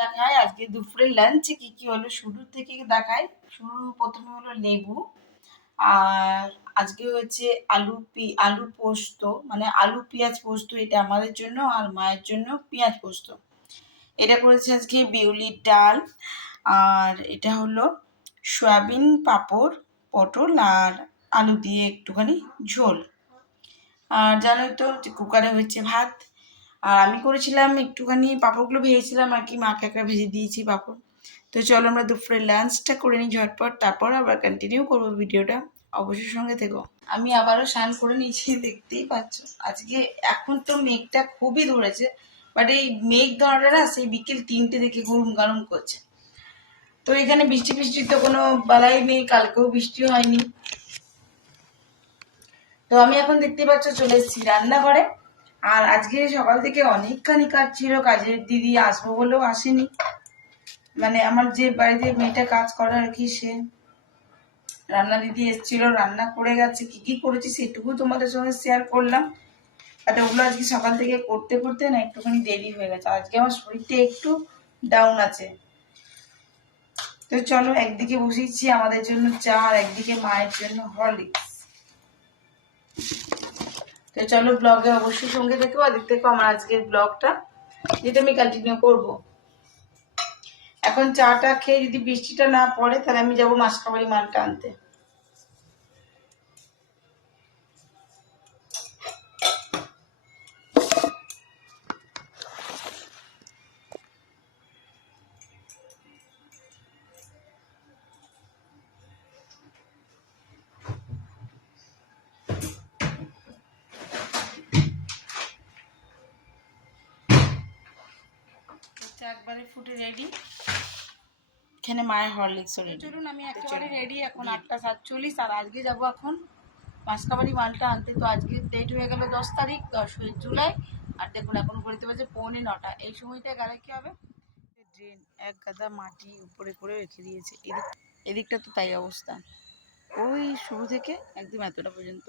দেখায় আজকে দুপুরে লাঞ্চে কি কি হলো শুরু থেকে দেখায়। প্রথমে হলো লেবু, আর আজকে হচ্ছে আলু পোস্ত, মানে আলু পেঁয়াজ পোস্ত, এটা আমাদের জন্য আর মায়ের জন্য পেঁয়াজ পোস্ত। এটা করেছে আজকে বিউলির ডাল, আর এটা হলো সয়াবিন পাঁপড়, পটল আর আলু দিয়ে একটুখানি ঝোল। আর জানোই তো যে কুকারে হচ্ছে ভাত, আর আমি করেছিলাম একটুখানি পাঁপড়গুলো ভেজেছিলাম আর কি, মাকে একটা ভেজে দিয়েছি পাঁপড়। তো চলো আমরা দুপুরে লাঞ্চটা করে নিই ঝটপট, তারপর আবার কন্টিনিউ করবো ভিডিওটা, অবশ্যই সঙ্গে থেকো। আমি আবারও স্নান করে নিয়েছি, দেখতেই পাচ্ছ। আজকে এখন তো মেঘটা খুবই ধরেছে, বাট এই মেঘ ধরাটা না সেই বিকেল 3টে থেকে গরম গরম করছে। তো এখানে বৃষ্টি ফিষ্টির তো কোনো বালাই নেই, কালকেও বৃষ্টি হয়নি। তো আমি এখন দেখতে পাচ্ছ চলে এসেছি রান্নাঘরে। আর আজকে সকাল থেকে অনেকখানি কাজ ছিল, কাজের দিদি আসবো বলেও আসেনি, মানে আমার যে বাড়িতে মেয়েটা কাজ করে আর কি, সে রান্না দিদি এসেছিল, রান্না করে গেছে। কি কি করেছি সেটুকু তোমাদের সঙ্গে শেয়ার করলাম, বাট ওগুলো আজকে সকাল থেকে করতে করতে না একটুখানি দেরি হয়ে গেছে। আজকে আমার শরীরটা একটু ডাউন আছে। তো চলো, একদিকে বসিয়েছি আমাদের জন্য চা, আর একদিকে মায়ের জন্য হরলিক্স। তো চলো ব্লগে অবশ্যই সঙ্গে থেকো, আর দেখতে থাকো আমার আজকের ব্লগটা, যেটা আমি কন্টিনিউ করবো। এখন চাটা খেয়ে যদি বৃষ্টিটা না পড়ে তাহলে আমি যাবো মাসকাবাড়ি মালটা আনতে। একবারে ফুটে রেডি, এখানে মায়ের হরলিক্সও রেডি। চলুন আমি একেবারে রেডি, এখন 8টা 47, আর আজকে যাবো এখন মাসকাবাড়ি মালটা আনতে। তো আজকে ডেট হয়ে গেল 10 তারিখ, 10 জুলাই, আর দেখুন এখন ঘড়িতে বাজে 8:45। এই সময়টা গেলে কি হবে, ড্রেন এক গাদা মাটি উপরে করে রেখে দিয়েছে। এদিকটা তো তাই অবস্থা, ওই শুরু থেকে একদম এতটা পর্যন্ত।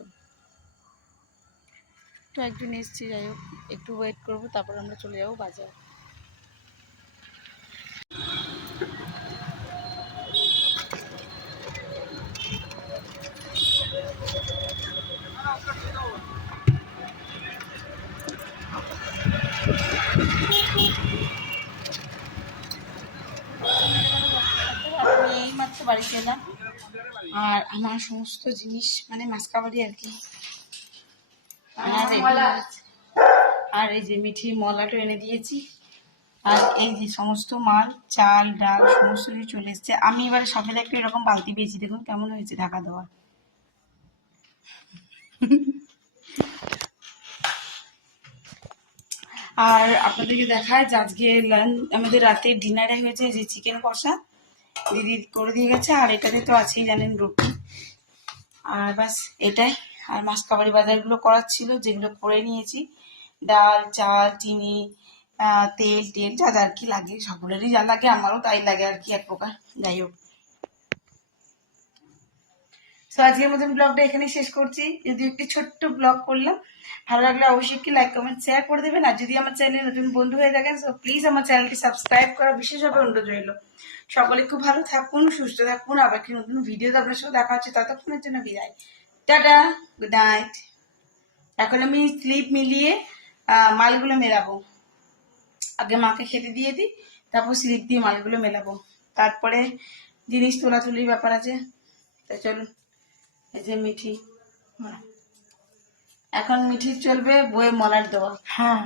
তো একজন এসছি, যাই হোক একটু ওয়েট করবো, তারপর আমরা চলে যাবো বাজার। এইমাত্র বাড়িতে এলাম, আর আমার সমস্ত জিনিস মানে মাসকাবাড়ি আর কি, আর এই যে মিঠি মলাটা এনে দিয়েছি, আর এই যে সমস্ত মাল, চাল ডাল সমস্ত কিছু চলে এসছে। আমি এবারে সকালে একটু এরকম বালতি পেয়েছি, দেখুন কেমন হয়েছে ঢাকা দেওয়া। আর আপনাদেরকে দেখায় যে আজকে আমাদের রাতে ডিনারে হয়েছে যে চিকেন কষা, দিদি করে দিয়ে গেছে, আর এটাতে তো আছেই জানেন রুটি, আর বাস এটাই। আর মাসকাবাড়ি বাজারগুলো করার ছিল, যেগুলো করে নিয়েছি, ডাল চাল চিনি তেল টেল যা যা আর কি লাগে, সকলেরই যা লাগে আমারও তাই লাগে আর কি এক প্রকার। যাই হোক, তো আজকের মতন ব্লগটা এখানে শেষ করছি। যদি একটি ছোট্ট ব্লগ করলাম, ভালো লাগলে অবশ্যই একটি লাইক কমেন্ট শেয়ার করে দেবেন। আর যদি আমার চ্যানেলে নতুন বন্ধু হয়ে থাকেন, তো প্লিজ আমার চ্যানেলটি সাবস্ক্রাইব করা বিশেষভাবে অনুরোধ রইল। সকলে খুব ভালো থাকুন, সুস্থ থাকুন, আবার একটি নতুন ভিডিওতে আপনার সাথে দেখা হচ্ছে, ততক্ষণের জন্য বিদায়, টাটা, গুড নাইট। এখন আমি স্লিপ মিলিয়ে মালগুলো মেলাবো, আগে মাকে খেতে দিয়ে দিই, তারপর স্লিপ দিয়ে মালগুলো মেলাবো, তারপরে জিনিস তোলাতুলির ব্যাপার আছে। তাই চলুন, এই যে মিঠি, এখন মিঠি চলবে বইয়ে মলার দেওয়া। হ্যাঁ।